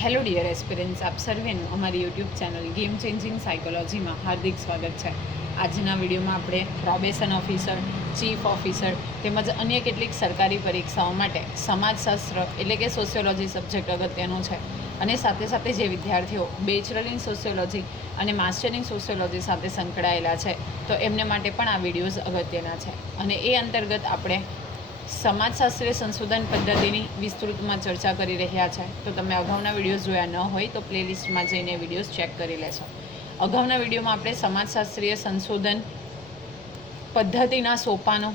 Hello dear aspirants, આપ સર્વેનું અમારી YouTube channel game changing સાયકોલોજીમાં હાર્દિક સ્વાગત છે. આજના વિડીયોમાં આપણે પ્રોબેશન ઓફિસર, ચીફ ઓફિસર તેમજ અન્ય કેટલીક સરકારી પરીક્ષાઓ માટે સમાજશાસ્ત્ર એટલે કે સોશિયોલોજી સબ્જેક્ટ અગત્યનો છે અને સાથે સાથે જે વિદ્યાર્થીઓ બેચલર ઇન સોશિયોલોજી અને માસ્ટર ઇન સોશિયોલોજી સાથે સંકળાયેલા છે તો એમને માટે પણ આ વિડીયોઝ અગત્યના છે. અને એ અંતર્ગત આપણે સમાજશાસ્ત્રીય સંશોધન પદ્ધતિની વિસ્તૃતમાં ચર્ચા કરી રહ્યા છે. તો તમે અગાઉના વિડીયોઝ જોયા ન હોય તો પ્લેલિસ્ટમાં જઈને વિડીયોઝ ચેક કરી લેશો. અગાઉના વિડીયોમાં આપણે સમાજશાસ્ત્રીય સંશોધન પદ્ધતિના સોપાનો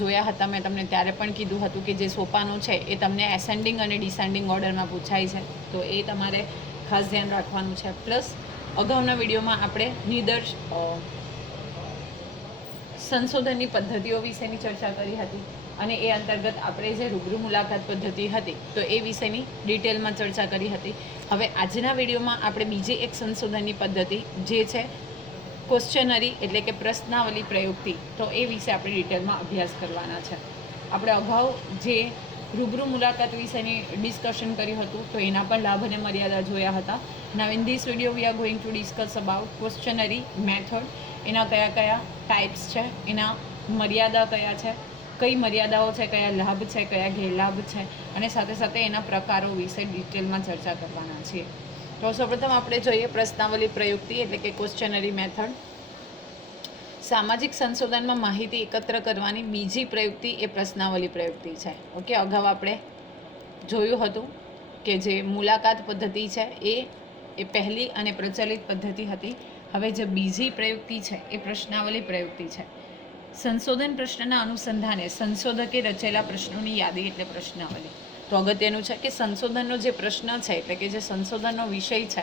જોયા હતા. મેં તમને ત્યારે પણ કીધું હતું કે જે સોપાનો છે એ તમને એસેન્ડિંગ અને ડિસેન્ડિંગ ઓર્ડરમાં પૂછાય છે, તો એ તમારે ખાસ ધ્યાન રાખવાનું છે. પ્લસ અગાઉના વિડીયોમાં આપણે સંશોધનની પદ્ધતિઓ વિશેની ચર્ચા કરી હતી અને એ અંતર્ગત આપણે જે રૂબરૂ મુલાકાત પદ્ધતિ હતી તો એ વિશેની ડિટેલમાં ચર્ચા કરી હતી. હવે આજના વિડીયોમાં આપણે બીજી એક સંશોધનની પદ્ધતિ જે છે ક્વેશ્ચનરી એટલે કે પ્રશ્નાવલી પ્રયુક્તિ, તો એ વિશે આપણે ડિટેલમાં અભ્યાસ કરવાના છે. આપણે અગાઉ જે રૂબરૂ મુલાકાત વિશેની ડિસ્કશન કર્યું હતું તો એના પણ લાભ અને મર્યાદા જોયા હતા. Now in this video we are going to discuss about questionnaire method, એના કયા કયા ટાઈપ્સ છે, એના મર્યાદા કયા છે, કઈ મર્યાદાઓ છે, કયા લાભ છે, કયા ગેરલાભ છે, અને સાથે સાથે એના પ્રકારો વિશે ડિટેલમાં ચર્ચા કરવાના છીએ. તો સૌપ્રથમ આપણે જોઈએ પ્રશ્નાવલી પ્રયુક્તિ એટલે કે ક્વેશ્ચનરી મેથડ. સામાજિક સંશોધનમાં માહિતી એકત્ર કરવાની બીજી પ્રયુક્તિ એ પ્રશ્નાવલી પ્રયુક્તિ છે. અગાઉ આપણે જોયું હતું કે જે મુલાકાત પદ્ધતિ છે એ પહેલી અને પ્રચલિત પદ્ધતિ હતી. હવે જે બીજી પ્રયુક્તિ છે એ પ્રશ્નાવલી પ્રયુક્તિ છે. સંશોધન પ્રશ્નના અનુસંધાને સંશોધકે રચેલા પ્રશ્નોની યાદી એટલે પ્રશ્નાવલી. તો અગત્યનું છે કે સંશોધનનો જે પ્રશ્ન છે એટલે કે જે સંશોધનનો વિષય છે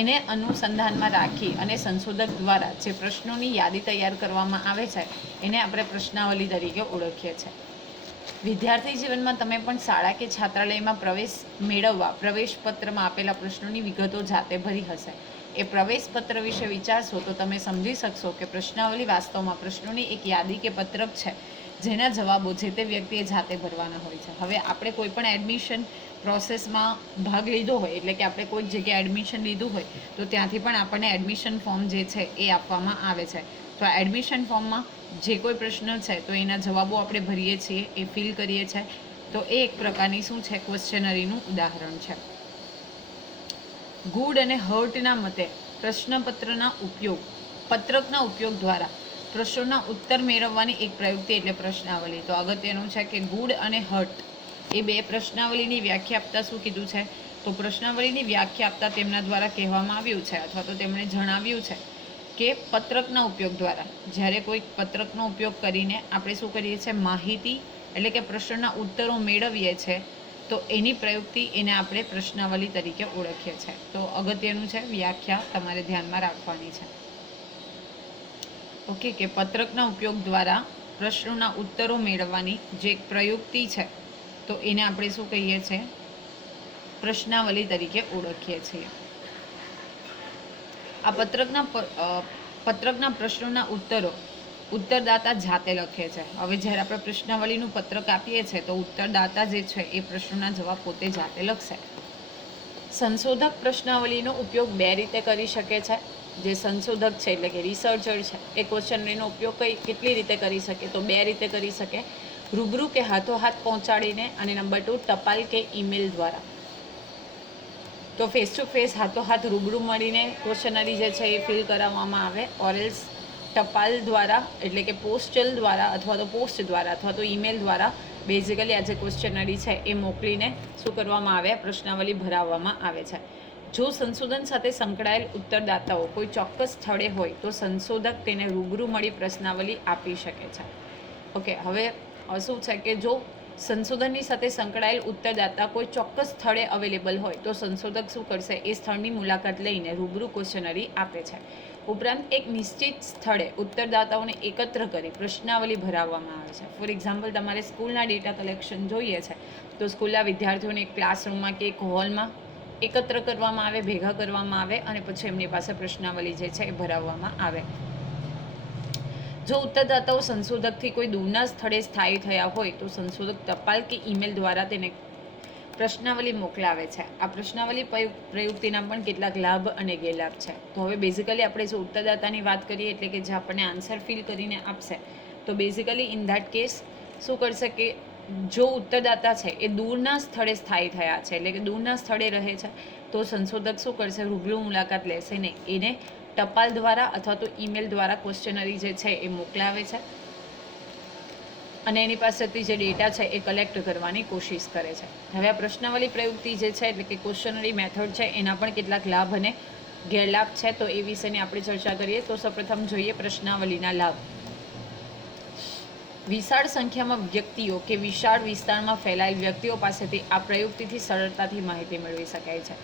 એને અનુસંધાનમાં રાખી અને સંશોધક દ્વારા જે પ્રશ્નોની યાદી તૈયાર કરવામાં આવે છે એને આપણે પ્રશ્નાવલી તરીકે ઓળખીએ છીએ. વિદ્યાર્થી જીવનમાં તમે પણ શાળા કે છાત્રાલયમાં પ્રવેશ મેળવવા પ્રવેશપત્રમાં આપેલા પ્રશ્નોની વિગતો જાતે ભરી હશે. એ પ્રવેશપત્ર વિશે વિચારશો તો તમે સમજી શકશો કે પ્રશ્નાવલી વાસ્તવમાં પ્રશ્નોની એક યાદી કે પત્રક છે જેના જવાબો જે તે વ્યક્તિએ જાતે ભરવાના હોય છે. હવે આપણે કોઈ પણ એડમિશન પ્રોસેસમાં ભાગ લીધો હોય એટલે કે આપણે કોઈ જગ્યાએ એડમિશન લીધું હોય તો ત્યાંથી પણ આપણને એડમિશન ફોર્મ જે છે એ આપવામાં આવે છે. તો આ એડમિશન ફોર્મમાં જે કોઈ પ્રશ્ન છે તો એના જવાબો આપણે ભરીએ છીએ, એ ફિલ કરીએ છીએ. તો એ એક પ્રકારની શું છે, ક્વેશ્ચનરીનું ઉદાહરણ છે. ગુડ અને હર્ટના મતે પ્રશ્નપત્રના પત્રકના ઉપયોગ દ્વારા પ્રશ્નોના ઉત્તર મેળવવાની એક પ્રયુક્તિ એટલે પ્રશ્નાવલી. તો અગત્યનું છે કે ગુડ અને હર્ટ એ બે પ્રશ્નાવલીની વ્યાખ્યા આપતા શું કીધું છે, તો પ્રશ્નાવલીની વ્યાખ્યા આપતા તેમના દ્વારા કહેવામાં આવ્યું છે અથવા તો તેમણે જણાવ્યું છે કે પત્રકના ઉપયોગ દ્વારા, જ્યારે કોઈ પત્રકનો ઉપયોગ કરીને આપણે શું કરીએ છીએ, માહિતી એટલે કે પ્રશ્નના ઉત્તરો મેળવીએ છીએ તો એની પ્રયુક્તિ એને આપણે પ્રશ્નાવલી તરીકે ઓળખીએ છીએ. તો અગત્યનું છે, વ્યાખ્યા તમારે ધ્યાનમાં રાખવાની છે. કે પત્રકના ઉપયોગ દ્વારા પ્રશ્નોના ઉત્તરો મેળવવાની જે એક પ્રયુક્તિ છે તો એને આપણે શું કહીએ છીએ, પ્રશ્નાવલી તરીકે ઓળખીએ છીએ. આ પત્રકના પ્રશ્નોના ઉત્તરદાતા જાતે લખે છે. હવે જ્યારે આપણે પ્રશ્નાવલીનું પત્રક આપીએ છીએ તો ઉત્તરદાતા જે છે એ પ્રશ્નોના જવાબ પોતે જાતે લખશે. સંશોધક પ્રશ્નાવલીનો ઉપયોગ બે રીતે કરી શકે છે. જે સંશોધક છે એટલે કે રિસર્ચર છે એ ક્વેશ્ચનરીનો ઉપયોગ કેટલી રીતે કરી શકે, તો બે રીતે કરી શકે. રૂબરૂ કે હાથોહાથ પહોંચાડીને, અને નંબર 2 ટપાલ કે ઈમેલ દ્વારા. તો ફેસ ટુ ફેસ હાથોહાથ રૂબરૂ મળીને ક્વેશ્ચનરી જે છે એ ફિલ કરાવવામાં આવે, ઓરેલ્સ ટપાલ દ્વારા એટલે કે પોસ્ટલ દ્વારા અથવા તો પોસ્ટ દ્વારા અથવા તો ઈમેલ દ્વારા બેઝિકલી આ જે ક્વેશ્ચનરી છે એ મોકલીને શું કરવામાં આવે, પ્રશ્નાવલી ભરાવવામાં આવે છે. જો સંશોધન સાથે સંકળાયેલ ઉત્તરદાતાઓ કોઈ ચોક્કસ સ્થળે હોય તો સંશોધક તેને રૂબરૂ મળી પ્રશ્નાવલી આપી શકે છે. હવે શું છે કે જો સંશોધનની સાથે સંકળાયેલ ઉત્તરદાતા કોઈ ચોક્કસ સ્થળે અવેલેબલ હોય તો સંશોધક શું કરશે, એ સ્થળની મુલાકાત લઈને રૂબરૂ ક્વેશ્ચનરી આપે છે. ઉપરાંત એક નિશ્ચિત સ્થળે ઉત્તરદાતાઓને એકત્ર કરી પ્રશ્નાવલી ભરાવવામાં આવે છે. ફોર એક્ઝામ્પલ, તમારે સ્કૂલના ડેટા કલેક્શન જોઈએ છે તો સ્કૂલના વિદ્યાર્થીઓને એક ક્લાસરૂમમાં કે એક હોલમાં એકત્ર કરવામાં આવે, ભેગા કરવામાં આવે અને પછી એમની પાસે પ્રશ્નાવલી જે છે એ ભરાવવામાં આવે. જો ઉત્તરદાતાઓ સંશોધકથી કોઈ દૂરના સ્થળે સ્થાયી થયા હોય તો સંશોધક ટપાલ કે ઈમેલ દ્વારા તેને પ્રશ્નાવલી મોકલાવે છે. આ પ્રશ્નાવલી પ્રયુક્તિના પણ કેટલાક લાભ અને ગેરલાભ છે. તો હવે બેઝિકલી આપણે જો ઉત્તરદાતાની વાત કરીએ એટલે કે જે આપણને આન્સર ફિલ કરીને આપશે, તો બેઝિકલી ઇન ધેટ કેસ શું કરશે કે જો ઉત્તરદાતા છે એ દૂરના સ્થળે સ્થાયી થયા છે, એટલે કે દૂરના સ્થળે રહે છે, તો સંશોધક શું કરશે, રૂબરૂ મુલાકાત લેશે નહીં, એને ટપાલ દ્વારા અથવા તો ઈમેલ દ્વારા ક્વેશ્ચનરી જે છે એ મોકલાવે છે અને એની પાસેથી જે ડેટા છે એ કલેક્ટ કરવાની કોશિશ કરે છે. હવે આ પ્રશ્નાવલી પ્રયુક્તિ જે છે એટલે કે ક્વેશ્ચનરી મેથડ છે એના પણ કેટલાક લાભ અને ગેરલાભ છે. તો એ વિશેની આપણે ચર્ચા કરીએ. તો સૌપ્રથમ જોઈએ પ્રશ્નાવલીના લાભ. વિશાળ સંખ્યામાં વ્યક્તિઓ કે વિશાળ વિસ્તારમાં ફેલાયેલ વ્યક્તિઓ પાસેથી આ પ્રયુક્તિથી સરળતાથી માહિતી મેળવી શકાય છે.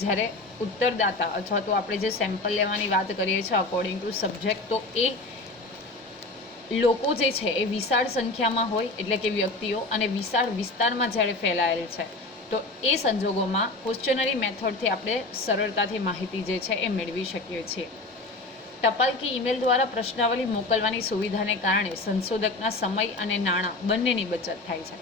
જ્યારે ઉત્તરદાતા અથવા તો આપણે જે સેમ્પલ લેવાની વાત કરીએ છીએ અકોર્ડિંગ ટુ સબ્જેક્ટ, તો એ લોકો જે છે એ વિશાળ સંખ્યામાં હોય એટલે કે વ્યક્તિઓ અને વિશાળ વિસ્તારમાં જ્યારે ફેલાયેલ છે, તો એ સંજોગોમાં ક્વેશ્ચનરી મેથડથી આપણે સરળતાથી માહિતી જે છે એ મેળવી શકીએ છીએ. ટપાલ કે ઈમેલ દ્વારા પ્રશ્નાવલી મોકલવાની સુવિધાને કારણે સંશોધકના સમય અને નાણાં બંનેની બચત થાય છે.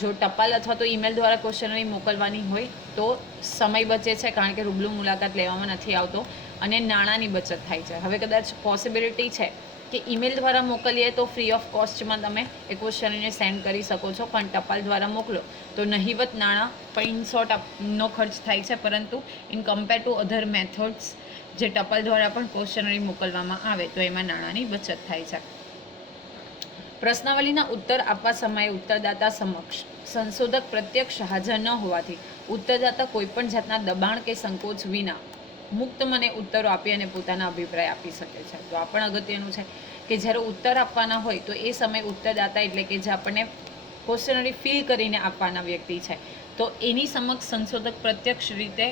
જો ટપાલ અથવા તો ઈમેલ દ્વારા ક્વેશ્ચનરી મોકલવાની હોય તો સમય બચે છે, કારણ કે રૂબરૂ મુલાકાત લેવામાં નથી આવતો, અને નાણાંની બચત થાય છે. હવે કદાચ પોસિબિલિટી છે કે ઈમેલ દ્વારા મોકલીએ તો ફ્રી ઓફ કોસ્ટમાં તમે એ ક્વેશ્ચનરીને સેન્ડ કરી શકો છો, પણ ટપાલ દ્વારા મોકલો તો નહિવત નાણાં પણ નો ખર્ચ થાય છે, પરંતુ in compare to other methods જે ટપાલ દ્વારા પણ ક્વેશ્ચનરી મોકલવામાં આવે તો એમાં નાણાંની બચત થાય છે. પ્રશ્નાવલીના ઉત્તર આપવા સમયે ઉત્તરદાતા સમક્ષ સંશોધક પ્રત્યક્ષ હાજર ન હોવાથી ઉત્તરદાતા કોઈપણ જાતના દબાણ કે સંકોચ વિના મુક્ત મને ઉત્તરો આપી અને પોતાના અભિપ્રાય આપી શકે છે. તો આ પણ અગત્યનું છે કે જ્યારે ઉત્તર આપવાના હોય તો એ સમયે ઉત્તરદાતા એટલે કે જે આપણને ક્વેશ્ચનરી ફિલ કરીને આપવાના વ્યક્તિ છે, તો એની સમક્ષ સંશોધક પ્રત્યક્ષ રીતે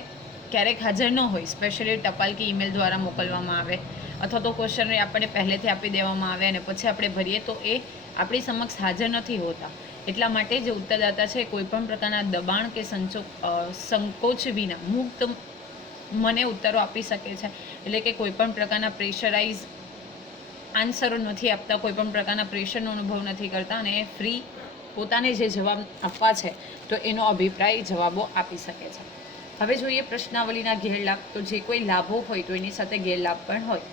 ક્યારેક હાજર ન હોય, સ્પેશિયલી ટપાલ કે ઈમેલ દ્વારા મોકલવામાં આવે અથવા તો ક્વેશ્ચનરી આપણને પહેલેથી આપી દેવામાં આવે અને પછી આપણે ભરીએ તો એ આપણી સમક્ષ હાજર નથી હોતા. એટલા માટે જે ઉત્તરદાતા છે કોઈપણ પ્રકારના દબાણ કે સંકોચ વિના મુક્ત મને ઉત્તરો આપી શકે છે, એટલે કે કોઈપણ પ્રકારના પ્રેશરાઇઝ આન્સરો નથી આપતા, કોઈપણ પ્રકારના પ્રેશરનો અનુભવ નથી કરતા અને ફ્રી પોતાને જે જવાબ આપવા છે તો એનો અભિપ્રાય જવાબો આપી શકે છે. હવે જોઈએ પ્રશ્નાવલીના ગેરલાભ. તો જે કોઈ લાભો હોય તો એની સાથે ગેરલાભ પણ હોય.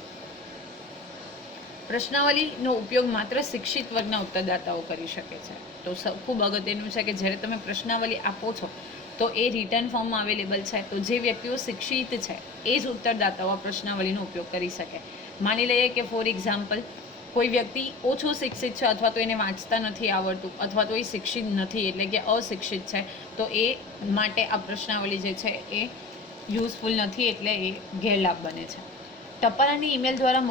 પ્રશ્નાવલીનો ઉપયોગ માત્ર શિક્ષિત વર્ગના ઉત્તરદાતાઓ કરી શકે છે. તો ખૂબ અગત્યનું છે કે જ્યારે તમે પ્રશ્નાવલી આપો છો તો એ રિટર્ન ફોર્મમાં અવેલેબલ છે, તો જે વ્યક્તિઓ શિક્ષિત છે એ જ ઉત્તરદાતાઓ આ પ્રશ્નાવલીનો ઉપયોગ કરી શકે. માની લઈએ કે ફોર એક્ઝામ્પલ કોઈ વ્યક્તિ ઓછું શિક્ષિત છે અથવા તો એને વાંચતા નથી આવડતું અથવા તો એ શિક્ષિત નથી એટલે કે અશિક્ષિત છે, તો એ માટે આ પ્રશ્નાવલી જે છે એ યુઝફુલ નથી, એટલે એ ગેરલાભ બને છે. ટપાલ અને ઈમેલ દ્વારા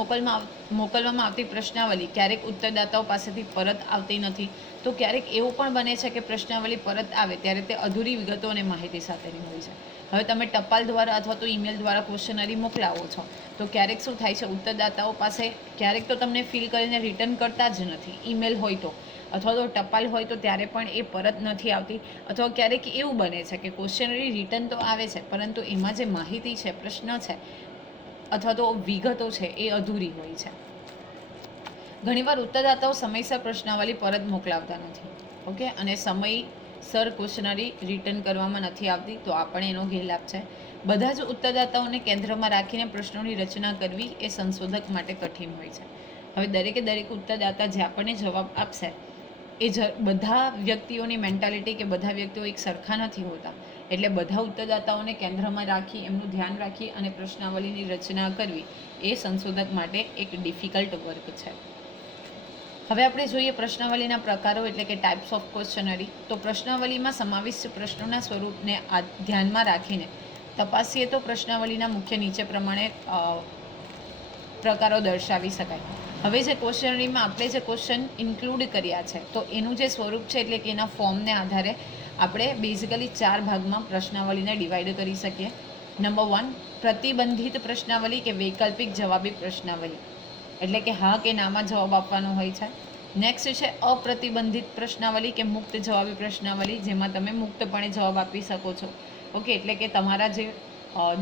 મોકલવામાં આવતી પ્રશ્નાવલી ક્યારેક ઉત્તરદાતાઓ પાસેથી પરત આવતી નથી. તો ક્યારેક એવું પણ બને છે કે પ્રશ્નાવલી પરત આવે ત્યારે તે અધૂરી વિગતો અને માહિતી સાથેની હોય છે. હવે તમે ટપાલ દ્વારા અથવા તો ઈમેલ દ્વારા ક્વેશ્ચનરી મોકલાવો છો તો ક્યારેક શું થાય છે, ઉત્તરદાતાઓ પાસે ક્યારેક તો તમને ફિલ કરીને રિટર્ન કરતા જ નથી, ઈમેલ હોય તો, અથવા તો ટપાલ હોય તો ત્યારે પણ એ પરત નથી આવતી, અથવા ક્યારેક એવું બને છે કે ક્વેશ્ચનરી રિટર્ન તો આવે છે પરંતુ એમાં જે માહિતી છે, પ્રશ્ન છે અથવા તો વિગતો છે એ અધૂરી હોય છે. ઘણીવાર ઉત્તરદાતાઓ સમયસર પ્રશ્નાવલી પરત મોકલાવતા નથી, ઓકે, અને સમયસર ક્વેશ્ચનરી રિટર્ન કરવામાં નથી આવતી, તો આ પણ એનો ગેરલાભ છે. બધા જ ઉત્તરદાતાઓને કેન્દ્રમાં રાખીને પ્રશ્નોની રચના કરવી એ સંશોધક માટે કઠિન હોય છે. હવે દરેક ઉત્તરદાતા જે આપણને જવાબ આપશે એ બધા વ્યક્તિઓની મેન્ટાલિટી કે બધા વ્યક્તિઓ એક સરખા નથી હોતા, એટલે બધા ઉત્તરદાતાઓને કેન્દ્રમાં રાખી એમનું ધ્યાન રાખી અને પ્રશ્નાવલીની રચના કરવી એ સંશોધક માટે એક ડિફિકલ્ટ વર્ક છે. હવે આપણે જોઈએ પ્રશ્નાવલીના પ્રકારો એટલે કે ટાઈપ્સ ઓફ ક્વેશ્ચનરી. તો પ્રશ્નાવલીમાં સમાવિષ્ટ પ્રશ્નોના સ્વરૂપને ધ્યાનમાં રાખીને તપાસીએ તો પ્રશ્નાવલીના મુખ્ય નીચે પ્રમાણે પ્રકારો દર્શાવી શકાય. હવે જે ક્વેશ્ચનરીમાં આપણે જે ક્વેશ્ચન ઇન્ક્લુડ કર્યા છે તો એનું જે સ્વરૂપ છે એટલે કે એના ફોર્મને આધારે આપણે બેઝિકલી 4 ભાગમાં પ્રશ્નાવલીને ડિવાઈડ કરી શકીએ. નંબર 1, પ્રતિબંધિત પ્રશ્નાવલી કે વૈકલ્પિક જવાબી પ્રશ્નાવલી, એટલે કે હા કે નામાં જવાબ આપવાનો હોય છે. નેક્સ્ટ છે અપ્રતિબંધિત પ્રશ્નાવલી કે મુક્ત જવાબી પ્રશ્નાવલી, જેમાં તમે મુક્તપણે જવાબ આપી શકો છો, ઓકે, એટલે કે તમારા જે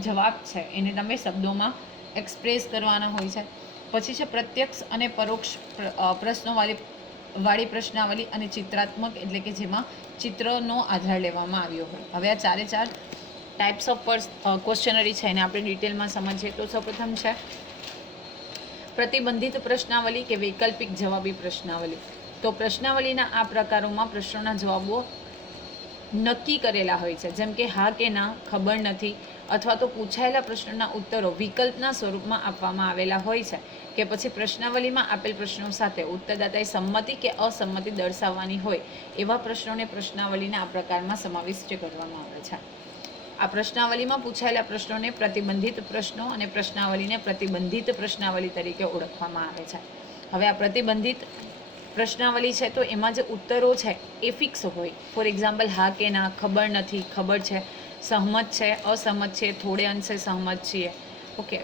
જવાબ છે એને તમે શબ્દોમાં એક્સપ્રેસ કરવાના હોય છે. પછી છે પ્રત્યક્ષ અને પરોક્ષ પ્રશ્નોવાળી વાળી પ્રશ્નાવલી અને ચિત્રાત્મક એટલે કે જેમાં ચિત્રનો આધાર લેવામાં આવ્યો હોય. હવે આ ચારે ચાર ટાઈપ્સ ઓફ ક્વેશ્ચનરી છે એને આપણે ડિટેલમાં સમજીએ. તો સૌપ્રથમ છે પ્રતિબંધિત પ્રશ્નાવલી કે વૈકલ્પિક જવાબી પ્રશ્નાવલી. તો પ્રશ્નાવલીના આ પ્રકારોમાં પ્રશ્નોના જવાબો નક્કી કરેલા હોય છે, જેમ કે હા કે ના, ખબર નથી, અથવા તો પૂછાયેલા પ્રશ્નોના ઉત્તરો વિકલ્પના સ્વરૂપમાં આપવામાં આવેલા હોય છે, કે પછી પ્રશ્નાવલીમાં આપેલ પ્રશ્નો સાથે ઉત્તરદાતાએ સંમતિ કે અસંમતિ દર્શાવવાની હોય એવા પ્રશ્નોને પ્રશ્નાવલીના આ પ્રકારમાં સમાવિષ્ટ કરવામાં આવે છે. આ પ્રશ્નાવલીમાં પૂછાયેલા પ્રશ્નોને પ્રતિબંધિત પ્રશ્નો અને પ્રશ્નાવલીને પ્રતિબંધિત પ્રશ્નાવલી તરીકે ઓળખવામાં આવે છે. હવે આ પ્રતિબંધિત પ્રશ્નાવલી છે તો એમાં જે ઉત્તરો છે એ ફિક્સ હોય. ફોર એક્ઝામ્પલ હા કે ના, ખબર નથી, ખબર છે, સહમત છે, અસહમત છે, થોડે અંશે સહમત છીએ, ઓકે,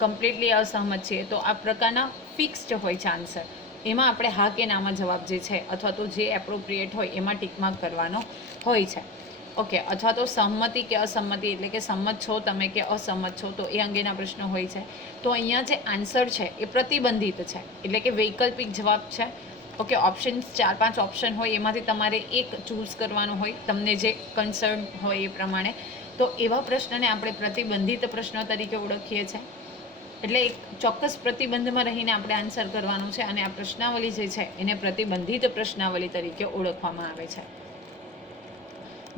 કમ્પ્લીટલી અસહમત છીએ. તો આ પ્રકારના ફિક્સ્ડ હોય છે આન્સર. એમાં આપણે હા કે નામાં જવાબ જે છે અથવા તો જે એપ્રોપ્રિએટ હોય એમાં ટીક માર્ક કરવાનો હોય છે. ઓકે, અથવા તો સહમતિ કે અસંમતિ એટલે કે સંમત છો તમે કે અસંમત છો તો એ અંગેના પ્રશ્નો હોય છે. તો અહીંયા જે આન્સર છે એ પ્રતિબંધિત છે એટલે કે વૈકલ્પિક જવાબ છે. ઓકે, ઓપ્શન્સ 4-5 ઓપ્શન હોય એમાંથી તમારે એક ચૂઝ કરવાનું હોય તમને જે કન્સર્ન હોય એ પ્રમાણે. તો એવા પ્રશ્નને આપણે પ્રતિબંધિત પ્રશ્નો તરીકે ઓળખીએ છીએ. એટલે એક ચોક્કસ પ્રતિબંધમાં રહીને આપણે આન્સર કરવાનું છે અને આ પ્રશ્નાવલી જે છે એને પ્રતિબંધિત પ્રશ્નાવલી તરીકે ઓળખવામાં આવે છે.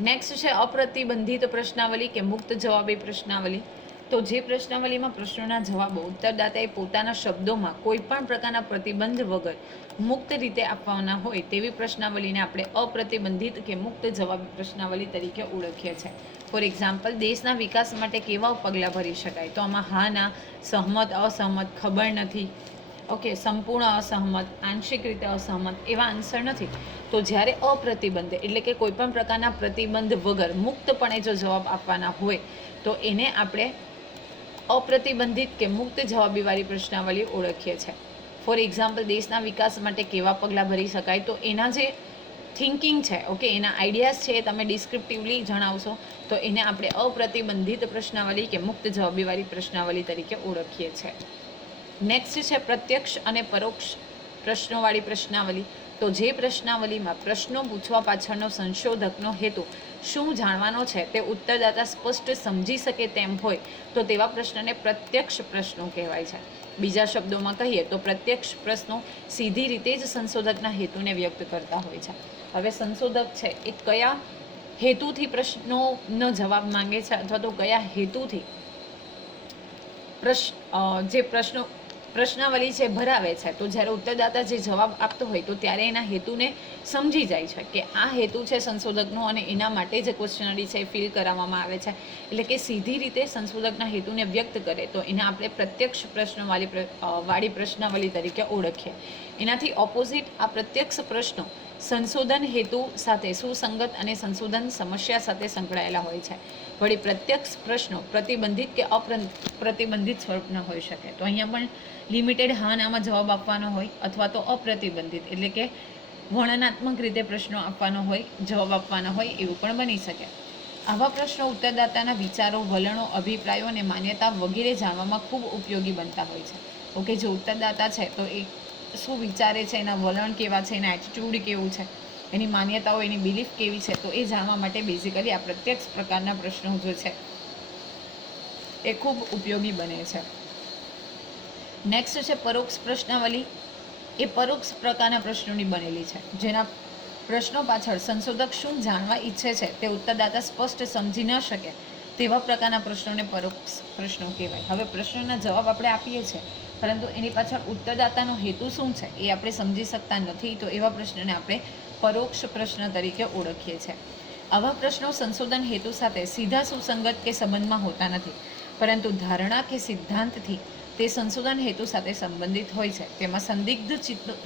નેક્સ્ટ છે અપ્રતિબંધિત પ્રશ્નાવલી કે મુક્ત જવાબી પ્રશ્નાવલી. તો જે પ્રશ્નાવલીમાં પ્રશ્નોના જવાબો ઉત્તરદાતાએ પોતાના શબ્દોમાં કોઈ પણ પ્રકારના પ્રતિબંધ વગર મુક્ત રીતે આપવાના હોય તેવી પ્રશ્નાવલીને આપણે અપ્રતિબંધિત કે મુક્ત જવાબી પ્રશ્નાવલી તરીકે ઓળખીએ છીએ. ફોર એક્ઝામ્પલ, દેશના વિકાસ માટે કેવા પગલાં ભરી શકાય? તો આમાં હા ના, સહમત, અસહમત, ખબર નથી, ઓકે, સંપૂર્ણ અસહમત, આંશિક રીતે અસહમત એવા આન્સર નથી. તો જ્યારે અપ્રતિબંધ એટલે કે કોઈ પણ પ્રકારના પ્રતિબંધ વગર મુક્તપણે જો જવાબ આપવાના હોય તો એને આપણે અપ્રતિબંધિત કે મુક્ત જવાબીવાળી પ્રશ્નાવલી ઓળખીએ છીએ. ફોર એક્ઝામ્પલ, દેશના વિકાસ માટે કેવા પગલાં ભરી શકાય? તો એના જે થિંકિંગ છે, ઓકે, એના આઈડિયાઝ છે એ તમે ડિસ્ક્રિપ્ટિવલી જણાવશો તો એને આપણે અપ્રતિબંધિત પ્રશ્નાવલી કે મુક્ત જવાબીવાળી પ્રશ્નાવલી તરીકે ઓળખીએ છીએ. નેક્સ્ટ છે પ્રત્યક્ષ અને પરોક્ષ પ્રશ્નોવાળી પ્રશ્નાવલી. તો જે પ્રશ્નાવલીમાં પ્રશ્નો પૂછવા પાછળનો સંશોધકનો હેતુ શું જાણવાનો છે તે ઉત્તરદાતા સ્પષ્ટ સમજી શકે તેમ હોય તો તેવા પ્રશ્નને પ્રત્યક્ષ પ્રશ્નો કહેવાય છે. બીજા શબ્દોમાં કહીએ તો પ્રત્યક્ષ પ્રશ્નો સીધી રીતે જ સંશોધકના હેતુને વ્યક્ત કરતા હોય છે. હવે સંશોધક છે એ કયા હેતુથી પ્રશ્નોનો જવાબ માંગે છે અથવા તો કયા હેતુથી જે પ્રશ્નાવલી છે ભરાવે છે, તો જ્યારે ઉત્તરદાતા જે જવાબ આપતો હોય તો ત્યારે એના હેતુને સમજી જાય છે કે આ હેતુ છે સંશોધકનો અને એના માટે જે ક્વેશ્ચનરી છે એ ફિલ કરાવવામાં આવે છે. એટલે કે સીધી રીતે સંશોધકના હેતુને વ્યક્ત કરે તો એને આપણે પ્રત્યક્ષ વાળી પ્રશ્નાવલી તરીકે ઓળખીએ. એનાથી ઓપોઝિટ આ પ્રત્યક્ષ પ્રશ્નો સંશોધન હેતુ સાથે સુસંગત અને સંશોધન સમસ્યા સાથે સંકળાયેલા હોય છે. વળી પ્રત્યક્ષ પ્રશ્નો પ્રતિબંધિત કે અપ્રતિબંધિત સ્વરૂપના હોઈ શકે. તો અહીંયા પણ લિમિટેડ હા નામાં જવાબ આપવાનો હોય અથવા તો અપ્રતિબંધિત એટલે કે વર્ણનાત્મક રીતે પ્રશ્નો આપવાનો હોય, જવાબ આપવાનો હોય એવું પણ બની શકે. આવા પ્રશ્નો ઉત્તરદાતાના વિચારો, વલણો, અભિપ્રાયો અને માન્યતા વગેરે જાણવામાં ખૂબ ઉપયોગી બનતા હોય છે. ઓકે, જે ઉત્તરદાતા છે તો એ શું વિચારે છે, એના વલણ કેવા છે, એના એટીટ્યુડ કેવું છે, એની માન્યતાઓ, એની બિલીફ કેવી છે, તો એ જાણવા માટે બેઝિકલી આ પ્રત્યક્ષ પ્રકારના પ્રશ્નો જે છે એ ખૂબ ઉપયોગી બને છે. નેક્સ્ટ છે પરોક્ષ પ્રશ્નાવલી. એ પરોક્ષ પ્રકારના પ્રશ્નોની બનેલી છે જેના પ્રશ્નો પાછળ સંશોધક શું જાણવા ઈચ્છે છે તે ઉત્તરદાતા સ્પષ્ટ સમજી ન શકે તેવા પ્રકારના પ્રશ્નોને પરોક્ષ પ્રશ્નો કહેવાય. હવે પ્રશ્નોના જવાબ આપણે આપીએ છીએ પરંતુ એની પાછળ ઉત્તરદાતાનો હેતુ શું છે એ આપણે સમજી શકતા નથી, તો એવા પ્રશ્નને આપણે પરોક્ષ પ્રશ્ન તરીકે ઓળખીએ છીએ. આવા પ્રશ્નો સંશોધન હેતુ સાથે સીધા સુસંગત કે સંબંધમાં હોતા નથી, પરંતુ ધારણા કે સિદ્ધાંતથી તે સંશોધન હેતુ સાથે સંબંધિત હોય છે. તેમાં સંદિગ્ધ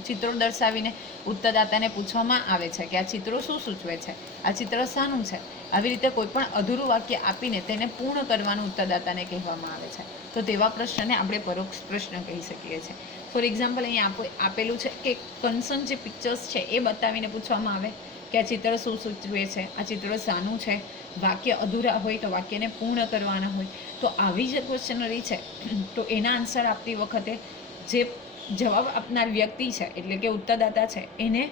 ચિત્રો દર્શાવીને ઉત્તરદાતાને પૂછવામાં આવે છે કે આ ચિત્રો શું સૂચવે છે, આ ચિત્ર શાનું છે. આવી રીતે કોઈ પણ અધૂરું વાક્ય આપીને તેને પૂર્ણ કરવાનું ઉત્તરદાતાને કહેવામાં આવે છે. તો તેવા પ્રશ્નને આપણે પરોક્ષ પ્રશ્ન કહી શકીએ છીએ. ફોર એક્ઝામ્પલ અહીંયા આપેલું છે કે કન્સર્ન જે પિક્ચર્સ છે એ બતાવીને પૂછવામાં આવે કે આ ચિત્ર શું સૂચવે છે, આ ચિત્ર શાનું છે. વાક્ય અધૂરા હોય તો વાક્યને પૂર્ણ કરવાના હોય. તો આવી જે ક્વેશ્ચનરી છે તો એના આન્સર આપતી વખતે જે જવાબ આપનાર વ્યક્તિ છે એટલે કે ઉત્તરદાતા છે એને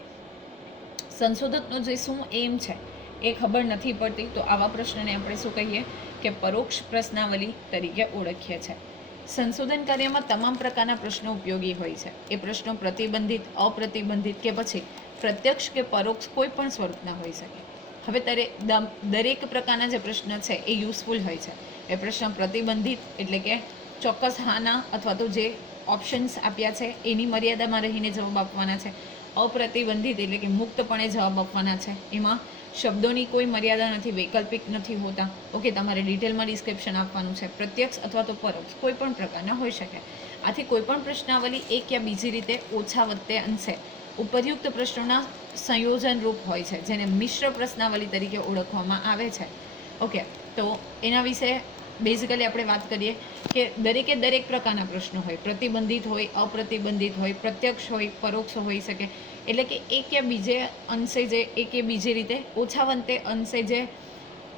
સંશોધકનો જે શું એમ છે એ ખબર નથી પડતી, તો આવા પ્રશ્નને આપણે શું કહીએ કે પરોક્ષ પ્રશ્નાવલી તરીકે ઓળખીએ છીએ. સંશોધન કાર્યમાં તમામ પ્રકારના પ્રશ્નો ઉપયોગી હોય છે. એ પ્રશ્નો પ્રતિબંધિત, અપ્રતિબંધિત કે પછી પ્રત્યક્ષ કે પરોક્ષ કોઈ પણ સ્વરૂપના હોઈ શકે. હવે દરેક પ્રકારના જે પ્રશ્ન છે એ યુઝફુલ હોય છે. એ પ્રશ્ન પ્રતિબંધિત એટલે કે ચોક્કસ હાના અથવા તો જે ઓપ્શન્સ આપ્યા છે એની મર્યાદામાં રહીને જવાબ આપવાના છે. અપ્રતિબંધિત એટલે કે મુક્તપણે જવાબ આપવાના છે. એમાં શબ્દોની કોઈ મર્યાદા નથી, વૈકલ્પિક નથી હોતા. ઓકે, તમારે ડિટેલમાં ડિસ્ક્રિપ્શન આપવાનું છે. પ્રત્યક્ષ અથવા તો પરોક્ષ કોઈ પણ પ્રકારના હોઈ શકે. આથી કોઈ પણ પ્રશ્નાવલી એક યા બીજી રીતે ઓછા વત્તે અંશે ઉપરયુક્ત પ્રશ્નોના સંયોજન રૂપ હોય છે, જેને મિશ્ર પ્રશ્નાવલી તરીકે ઓળખવામાં આવે છે. ઓકે, તો એના વિશે બેઝિકલી આપણે વાત કરીએ કે દરેક પ્રકારના પ્રશ્નો હોય, પ્રતિબંધિત હોય, અપ્રતિબંધિત હોય, પ્રત્યક્ષ હોય, પરોક્ષ હોઈ શકે. એટલે કે એક યા બીજે અંશે જે એક યા બીજી રીતે ઓછા વંતે અંશે જે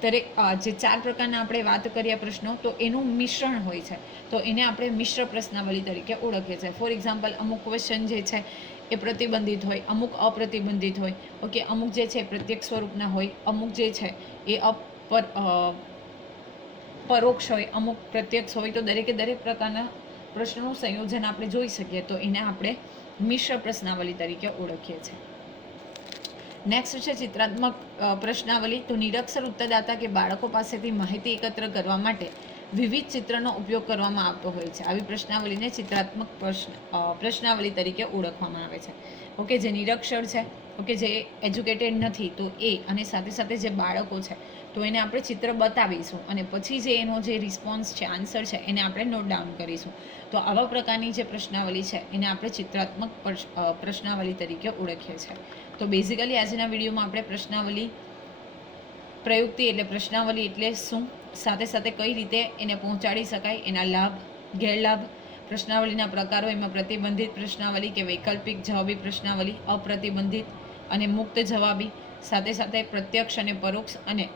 જે 4 પ્રકારના આપણે વાત કરીએ પ્રશ્નો, તો એનું મિશ્રણ હોય છે, તો એને આપણે મિશ્ર પ્રશ્નાવલી તરીકે ઓળખીએ છીએ. ફોર એક્ઝામ્પલ, અમુક ક્વેશ્ચન જે છે એ પ્રતિબંધિત હોય, અમુક અપ્રતિબંધિત હોય. ઓકે, અમુક જે છે પ્રત્યક્ષ સ્વરૂપના હોય, અમુક જે છે એ પરોક્ષ હોય, અમુક પ્રત્યક્ષ હોય. તો દરેક પ્રકારના પ્રશ્નોનું સંયોજન આપણે જોઈ શકીએ, તો એને આપણે મિશ્ર પ્રશ્નાવલી તરીકે ઓળખીએ છીએ. નેક્સ્ટ છે ચિત્રાત્મક પ્રશ્નાવલી. તો નિરક્ષર ઉત્તરદાતા કે બાળકો પાસેથી માહિતી એકત્ર કરવા માટે વિવિધ ચિત્રનો ઉપયોગ કરવામાં આવતો હોય છે. આવી પ્રશ્નાવલીને ચિત્રાત્મક પ્રશ્નાવલી તરીકે ઓળખવામાં આવે છે. ઓકે, જે નિરક્ષર છે, ઓકે, જે એજ્યુકેટેડ નથી, તો એ અને સાથે સાથે જે બાળકો છે તો એને આપણે ચિત્ર બતાવીશું અને પછી જે એનો જે રિસ્પોન્સ છે, આન્સર છે, એને આપણે નોટ ડાઉન કરીશું. તો આવા પ્રકારની જે પ્રશ્નાવલી છે એને આપણે ચિત્રાત્મક પ્રશ્નાવલી તરીકે ઓળખીએ છીએ. તો બેઝિકલી આજના વિડીયોમાં આપણે પ્રશ્નાવલી પ્રયુક્તિ એટલે પ્રશ્નાવલી એટલે શું, સાથે સાથે કઈ રીતે એને પહોંચાડી શકાય, એના લાભ ગેરલાભ, પ્રશ્નાવલીના પ્રકારો, એમાં પ્રતિબંધિત પ્રશ્નાવલી કે વૈકલ્પિક જવાબી પ્રશ્નાવલી, અપ્રતિબંધિત અને મુક્ત જવાબી, સાથે સાથે પ્રત્યક્ષ અને પરોક્ષ, અને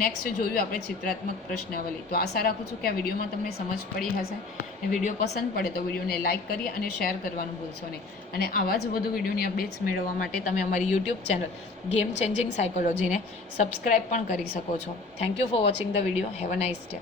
નેક્સ્ટ જોયું આપણે ચિત્રાત્મક પ્રશ્નાવલી. તો આશા રાખું છું કે આ વિડીયોમાં તમને સમજ પડી હશે. અને વિડીયો પસંદ પડે તો વિડીયોને લાઇક કરી અને શેર કરવાનું ભૂલશો નહીં. અને આવા જ વધુ વિડીયોની અપડેટ્સ મેળવવા માટે તમે અમારી યુટ્યુબ ચેનલ ગેમ ચેન્જિંગ સાયકોલોજીને સબસ્ક્રાઇબ પણ કરી શકો છો. Thank you for watching the video. Have a nice day.